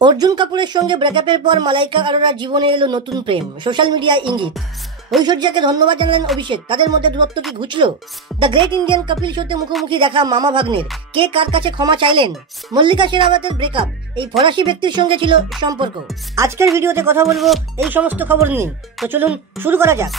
অর্জুন কাপুরের সঙ্গে ব্রেকআপের পর মালাইকা আরোরার জীবনে এলো নতুন প্রেম, সোশ্যাল মিডিয়ায় ইঙ্গিত। ঐশ্বর্যাকে ধন্যবাদ জানালেন অভিষেক, তাদের মধ্যে দূরত্ব কি ঘুচলো? দ্য গ্রেট ইন্ডিয়ান কাপিল শোতে মুখোমুখি দেখা মামা ভাগ্নের, কে কার কাছে ক্ষমা চাইলেন? মল্লিকা শেরাওয়াতের ব্রেকআপ, এই ফরাসি ব্যক্তির সঙ্গে ছিল সম্পর্ক। আজকের ভিডিওতে কথা বলবো এই সমস্ত খবর নিয়ে, তো চলুন শুরু করা যাক।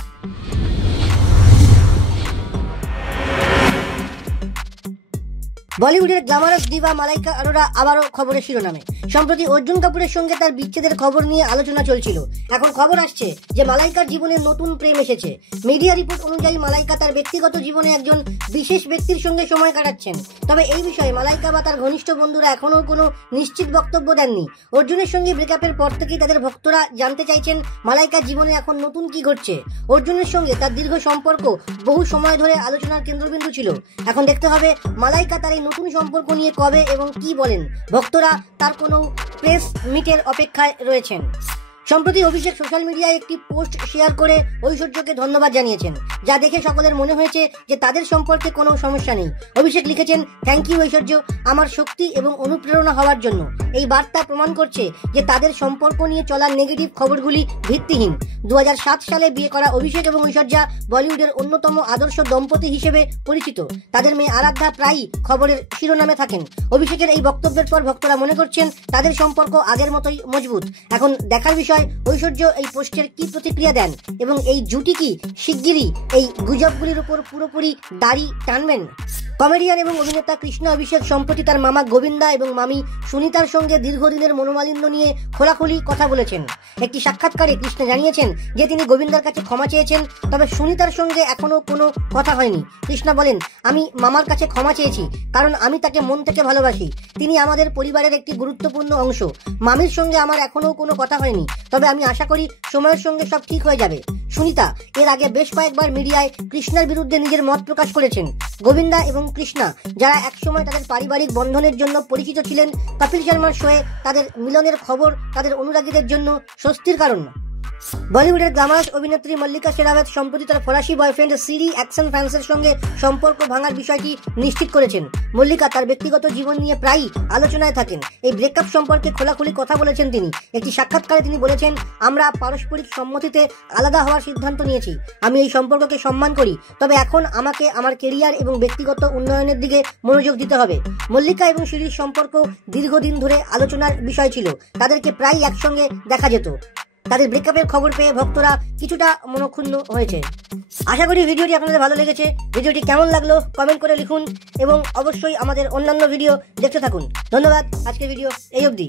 বলিউডের গ্ল্যামারাস ডিভা মালাইকা আরোরা আবারও খবরের শিরোনামে। সম্প্রতি অর্জুন কাপুরের সঙ্গে তার বিচ্ছেদের খবর নিয়ে আলোচনা চলছিল। এখন খবর আসছে যে মালাইকার জীবনে নতুন প্রেম এসেছে। মিডিয়া রিপোর্ট অনুযায়ী মালাইকা তার ব্যক্তিগত জীবনে একজন বিশেষ ব্যক্তির সঙ্গে সময় কাটাচ্ছেন। তবে এই বিষয়ে মালাইকা বা তার ঘনিষ্ঠ বন্ধুরা এখনো কোনো নিশ্চিত বক্তব্য দেননি। অর্জুনের সঙ্গে ব্রেকআপের পর থেকেই তাদের ভক্তরা জানতে চাইছেন মালাইকার জীবনে এখন নতুন কি ঘটছে। অর্জুনের সঙ্গে তার দীর্ঘ সম্পর্ক বহু সময় ধরে আলোচনার কেন্দ্রবিন্দু ছিল। এখন দেখতে হবে মালাইকা তার নতুন সম্পর্ক নিয়ে কবে এবং কি বলেন। ভক্তরা তার কোনো প্রেস মিটের অপেক্ষায় রয়েছেন। সম্প্রতি অভিষেক সোশ্যাল মিডিয়ায় একটি পোস্ট শেয়ার করে ঐশ্বর্যকে ধন্যবাদ জানিয়েছেন, যা দেখে সকলের মনে হয়েছে যে তাদের সম্পর্কে কোনো সমস্যা নেই। অভিষেক লিখেছেন, থ্যাংক ইউ ঐশ্বর্য, আমার শক্তি এবং অনুপ্রেরণা হওয়ার জন্য। এই বার্তা প্রমাণ করছে যে তাদের সম্পর্ক নিয়ে চলা নেগেটিভ খবরগুলি ভিত্তিহীন। 2007 সালে বিয়ে করা অভিষেক এবং ঐশ্বর্যা বলিউডের অন্যতম আদর্শ দম্পতি হিসেবে পরিচিত। তাদের মেয়ে আরাধ্যা প্রায়ই খবরের শিরোনামে থাকেন। অভিষেকের এই বক্তব্যের পর ভক্তরা মনে করছেন তাদের সম্পর্ক আগের মতোই মজবুত। এখন দেখার বিষয় ঐশ্বর্য এই পোস্টের কি প্রতিক্রিয়া দেন এবং এই জুটি কি শিগগিরই এই গুজবগুলির উপর পুরোপুরি দাড়ি টানবেন। কমেডিয়ান এবং অভিনেতা কৃষ্ণ অভিষেক সম্প্রতি তার মামা গোবিন্দা এবং মামি সুনিতার সঙ্গে দীর্ঘদিনের মনোমালিন্য নিয়ে খোলাখুলি কথা বলেছেন। একটি সাক্ষাৎকারে কৃষ্ণ জানিয়েছেন যে তিনি গোবিন্দার কাছে ক্ষমা চেয়েছেন, তবে সুনিতার সঙ্গে এখনো কোনো কথা হয়নি। কৃষ্ণ বলেন, আমি মামার কাছে ক্ষমা চেয়েছি কারণ আমি তাকে মন থেকে ভালোবাসি। তিনি আমাদের পরিবারের একটি গুরুত্বপূর্ণ অংশ। মামির সঙ্গে আমার এখনো কোনো কথা হয়নি, তবে আমি আশা করি সময়ের সঙ্গে সব ঠিক হয়ে যাবে। সুনিতা এর আগে বেশ কয়েকবার মিডিয়ায় কৃষ্ণার বিরুদ্ধে নিজের মত প্রকাশ করেছেন। গোবিন্দা এবং কৃষ্ণা, যারা একসময় তাদের পারিবারিক বন্ধনের জন্য পরিচিত ছিলেন, কপিল শর্মার শোয়ে তাদের মিলনের খবর তাদের অনুরাগীদের জন্য স্বস্তির কারণ। বলিউডের গ্ল্যামারাস অভিনেত্রী মল্লিকা শেরাওয়াত সম্প্রতি তার ফরাসি বয়ফ্রেন্ড সিরি অ্যাকশন ফ্যান্সের সঙ্গে সম্পর্ক ভাঙার বিষয়টি নিশ্চিত করেছেন। মল্লিকা তার ব্যক্তিগত জীবন নিয়ে প্রায়ই আলোচনায় থাকেন। এই ব্রেকআপ সম্পর্কে খোলাখুলি কথা বলেছেন তিনি। একটি সাক্ষাৎকারে তিনি বলেছেন, আমরা পারস্পরিক সম্মতিতে আলাদা হওয়ার সিদ্ধান্ত নিয়েছি। আমি এই সম্পর্ককে সম্মান করি, তবে এখন আমাকে আমার কেরিয়ার এবং ব্যক্তিগত উন্নয়নের দিকে মনোযোগ দিতে হবে। মল্লিকা এবং সিরির সম্পর্ক দীর্ঘদিন ধরে আলোচনার বিষয় ছিল। তাদেরকে প্রায়ই একসঙ্গে দেখা যেত। তাদের ব্রেকআপের খবর পেয়ে ভক্তরা কিছুটা মনক্ষুণ্ণ হয়েছে। আশা করি ভিডিওটি আপনাদের ভালো লেগেছে। ভিডিওটি কেমন লাগলো কমেন্ট করে লিখুন এবং অবশ্যই আমাদের অন্যান্য ভিডিও দেখতে থাকুন। ধন্যবাদ। আজকের ভিডিও এই অবধি।